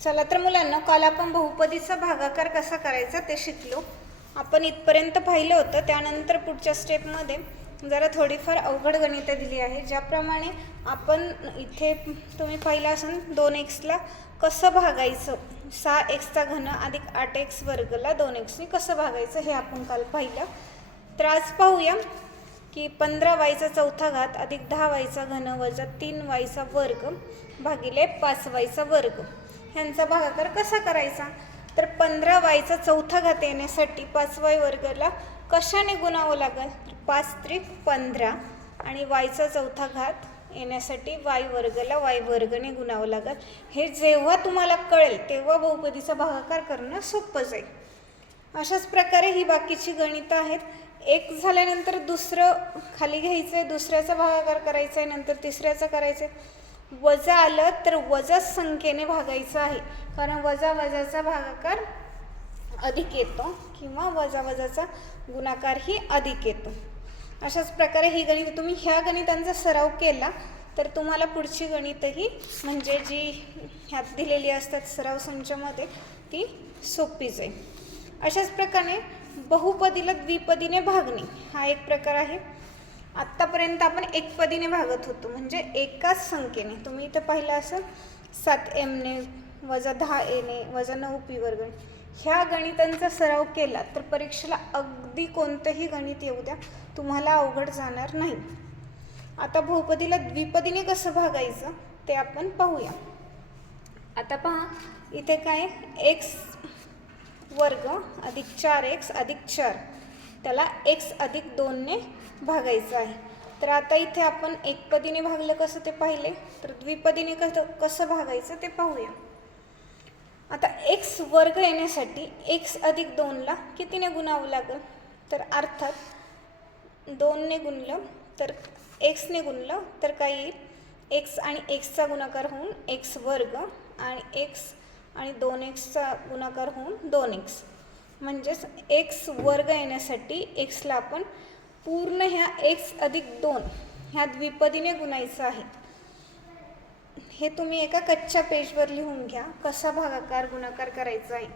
चला तर मुलांना, काल आपण बहुपदीचा भागाकार कसा करायचा ते शिकलो. आपण इथपर्यंत पाहिलं होतं. त्यानंतर पुढच्या स्टेपमध्ये जरा थोडीफार अवघड गणितं दिली आहे. ज्याप्रमाणे आपण इथे तुम्ही पाहिलं असेल 2x कसं भागायचं, 6x घन अधिक 8x वर्गला 2x कसं भागायचं हे आपण काल पाहिलं. तर आज पाहूया की 15y चौथा घात अधिक 10y घन वजा 3y वर्ग भागिले 5y वर्ग ह्यांचा भागाकार कसा करायचा. तर 15y चौथा घात येण्यासाठी 5y वर्गला कशाने गुणावं लागेल. 5 त्रिक 15 आणि y चौथा घात येण्यासाठी y वर्गला y वर्गने गुणावं लागेल. हे जेव्हा तुम्हाला कळेल तेव्हा बहुपदीचा भागाकार करणं सोपं जाईल. अशाच प्रकारे ही बाकीची गणितं आहेत. एक झाल्यानंतर दुसरं खाली घ्यायचं आहे, दुसऱ्याचा भागाकार करायचा आहे, नंतर तिसऱ्याचा करायचं आहे. वजा आलं तर वजा संख्येने भागायचं आहे, कारण वजा वजाचा भागाकार अधिक येतो किंवा वजा वजाचा गुणाकारही अधिक येतो. अशाच प्रकारे ही गणित तुम्ही ह्या गणितांचा सराव केला तर तुम्हाला पुढची गणितही म्हणजे जी ह्यात दिलेली असतात सराव संचामध्ये ती सोपी जाईल. अशाच प्रकारे बहुपदीला द्विपदीने भागणे हा एक प्रकार आहे. आत्तापर्यंत आपण एकपदीने भागत होतो, म्हणजे एकाच संख्येने. तुम्ही इथं पाहिलं असेल 7m वजा 10a वजा 9p वर्ग. ह्या गणितांचा सराव केला तर परीक्षेला अगदी कोणतंही गणित येऊ द्या तुम्हाला अवघड जाणार नाही. आता बहुपदीला द्विपदीने कसं भागायचं ते आपण पाहूया. आता पहा इथे काय x वर्ग अधिक 4x अधिक 4 त्याला x अधिक 2ने भागायचं आहे. तर आता इथे आपण एकपदीने भागलं कसं ते पाहिले, तर द्विपदीने कसं भागायचं ते पाहूया. आता x वर्ग येण्यासाठी x अधिक 2ला कितीने गुणावं लागेल. तर अर्थात 2ने गुणलं तर xने गुणलं तर काय येईल, x आणि xचा गुणाकार होऊन x वर्ग आणि x आणि 2xचा गुणाकार होऊन 2x. म्हणजेच x वर्ग येण्यासाठी xला आपण पूर्ण ह्या x अधिक 2 ह्या द्विपदीने गुणायचं आहे. हे तुम्ही एका कच्च्या पेजवर लिहून घ्या कसा भागाकार गुणाकार करायचा आहे.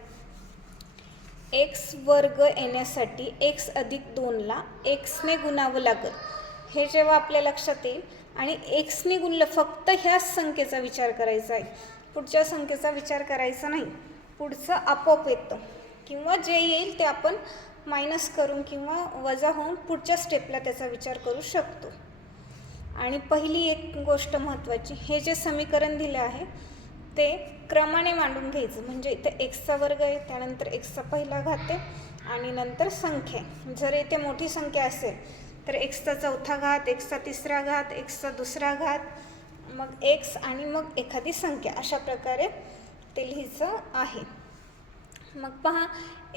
x वर्ग येण्यासाठी x अधिक 2ला xने गुणावं लागेल. हे जेव्हा आपल्या लक्षात येईल आणि xने गुणलं फक्त ह्याच संख्येचा विचार करायचा आहे, पुढच्या संख्येचा विचार करायचा नाही. पुढचं आपोआप येतं किंवा जे येईल ते आपण मायनस करून किंवा वजा होऊन पुढच्या स्टेपला त्याचा विचार करू शकतो. आणि पहिली एक गोष्ट महत्त्वाची, हे जे समीकरण दिले आहे ते क्रमाने मांडून घ्यायचं. म्हणजे इथे एक्सचा वर्ग आहे, त्यानंतर एक्सचा पहिला घात आहे आणि नंतर संख्या. जर इथे मोठी संख्या असेल तर एक्सचा चौथा घात, एक्सचा तिसरा घात, एक्सचा दुसरा घात, मग एक्स आणि मग एखादी संख्या, अशा प्रकारे ते लिहायचं आहे. मग पहा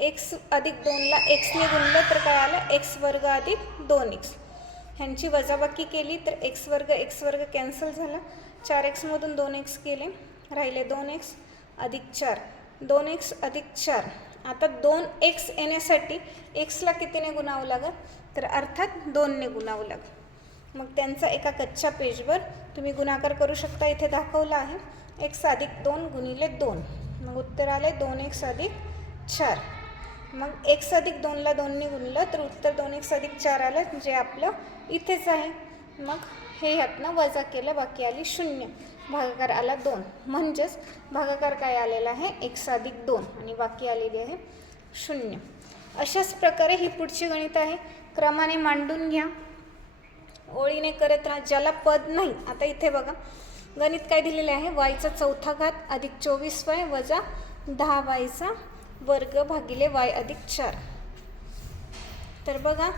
x अधिक 2ला xने गुणलं तर काय आलं, x वर्ग अधिक 2x. ह्यांची वजाबाकी केली तर x वर्ग कॅन्सल झाला. 4x मधून 2x गेले, राहिले 2x अधिक 4, 2x अधिक 4. आता 2x येण्यासाठी xला कितीने गुणावं लागेल, तर अर्थात 2ने गुणावं लागेल. मग त्यांचा एका कच्च्या पेजवर तुम्ही गुणाकार करू शकता. इथे दाखवलं आहे x अधिक 2 गुणिले 2. मग उत्तर आले 2x अधिक 4. मग x अधिक 2ला 2ने गुणलं तर उत्तर 2x अधिक 4 आलं, जे आपलं इथेच आहे. मग हे ह्यातनं वजा केलं, बाकी आली 0. भागाकार आला 2. म्हणजेच भागाकार काय आलेला आहे, x अधिक 2 आणि बाकी आलेली आहे 0. अशाच प्रकारे ही पुढची गणित आहे. क्रमाने मांडून घ्या, ओळीने करत राहा. ज्याला पद नाही, आता इथे बघा गणित काय दिलेले आहे, y चौथा घात अधिक 24y वजा 10y वर्ग भागिले y अधिक 4. तर बघा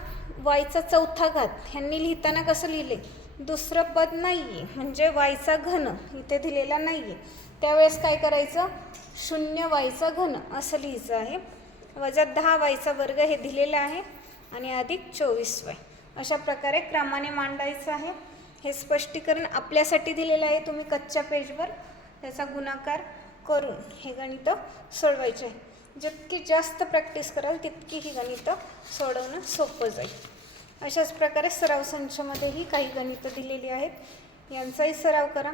y चौथा घात ह्यांनी लिहिताना कसं लिहिले, दुसरं पद नाही आहे म्हणजे y घन इथे दिलेला नाही आहे. त्यावेळेस काय करायचं, 0y घन असं लिहायचं आहे. वजा 10y वर्ग हे दिलेलं आहे आणि अधिक 24y. अशा प्रकारे क्रमाने मांडायचं आहे. हे स्पष्टीकरण आपल्यासाठी दिलेलं आहे. तुम्ही कच्च्या पेजवर त्याचा गुणाकार करून हे गणितं सोडवायचे आहे. जितकी जास्त प्रॅक्टिस कराल तितकी ही गणितं सोडवणं सोपं जाईल. अशाच प्रकारे सराव संचामध्येही काही गणितं दिलेली आहेत, यांचाही सराव करा.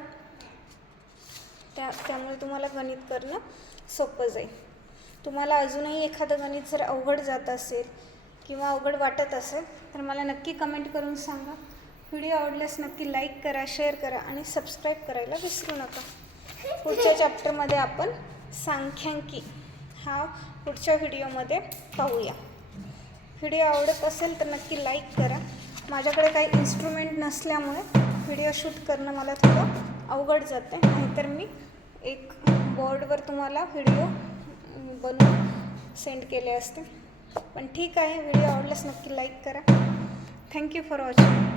त्यामुळे तुम्हाला गणित करणं सोपं जाईल. तुम्हाला अजूनही एखादं गणित जर अवघड जात असेल किंवा अवघड वाटत असेल तर मला नक्की कमेंट करून सांगा. व्हिडिओ आवडल्यास नक्की लाईक करा, शेअर करा आणि सबस्क्राईब करायला विसरू नका. पुढच्या चॅप्टरमध्ये आपण सांख्यांकी हा पुढच्या व्हिडिओमध्ये पाहूया. व्हिडिओ आवडत असेल तर नक्की लाईक करा. माझ्याकडे काही इन्स्ट्रुमेंट नसल्यामुळे व्हिडिओ शूट करणं मला थोडं अवघड जातं आहे, नाहीतर मी एक बोर्डवर तुम्हाला व्हिडिओ बनवून सेंड केले असते. पण ठीक आहे, व्हिडिओ आवडल्यास नक्की लाईक करा. Thank you for watching.